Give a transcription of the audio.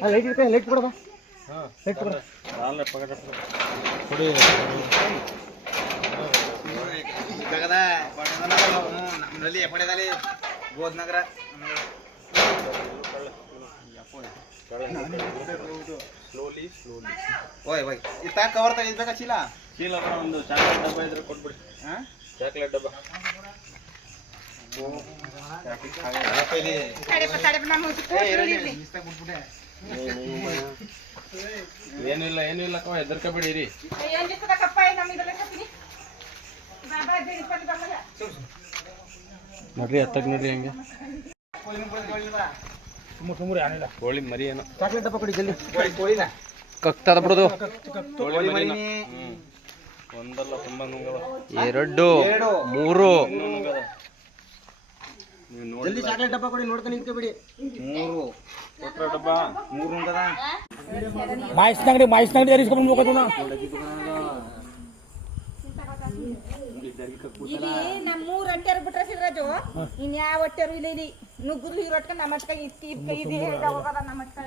light ಕೊಡ ಬಾ light ಕೊಡ ಕೊಡಿ ನಮ್ಮಲ್ಲಿ ಎಪ್ಪಡೆದಲ್ಲಿ ಗೋದ್ನಗರ ಸ್ಲೋಲಿ ಓಯ್ ಓಯ್ ಇತ್ತ ಕವರ್ ತೆಗಿಬೇಕಾ ಚೀಲ ಒಂದು ಚಾಕ್ಲೇಟ್ ಡಬ್ಬ ಇದ್ರೆ ಕೊಟ್ಬಿಡಿ ಚಾಕ್ಲೇಟ್ ಡಬ್ಬ ಏನಿಲ್ಲ ಹೆದರ್ಕಬೇಡಿರಿ ನೋಡ್ರಿ ಹತ್ತಕ್ ನೋಡ್ರಿ ಹಂಗೆ ಕೋಳಿ ಮರಿ ಏನೋ ಚಾಕ್ಲೇಟ್ ಡಬ್ಬ ಕೊಡಿ ಜಲ್ದಿ ಕಕ್ತದ ಬಿಡೋದು ಒಂದಲ್ಲ ತುಂಬಾ ಎರಡು ಮೂರು ಜಲ್ದಿ ಚಾಕ್ಲೇಟ್ ಡಬ್ಬ ಕೊಡಿ ನೋಡ್ಕೊಂಡು ನಿಂತ್ಕೊಬಿಡಿ ಮೂರು ಡಬ್ಬ ಮೂರು ನುಂಗದ ಮಾಯಿಸ್ನಾಗಡಿ ಅರಿಸ್ಕೊಂಡು ಹೋಗೋದು ಇಲ್ಲಿ ನಮ್ಮ ಮೂರು ಅಂಟೆರು ಬಿಟ್ರೆ ಸಿದ್ರಾಜು ಇನ್ಯಾವ ಹೊಟ್ಟೆರು ಇಲ್ಲ ಇಲ್ಲಿ ನುಗ್ಗುದು ಹೀರೊಟ್ಕ ನಮ್ಮಟ್ಕ ಇದ್ಕ ಇದೆ ಹೋಗದ ನಮ್ಮಟ್ಕ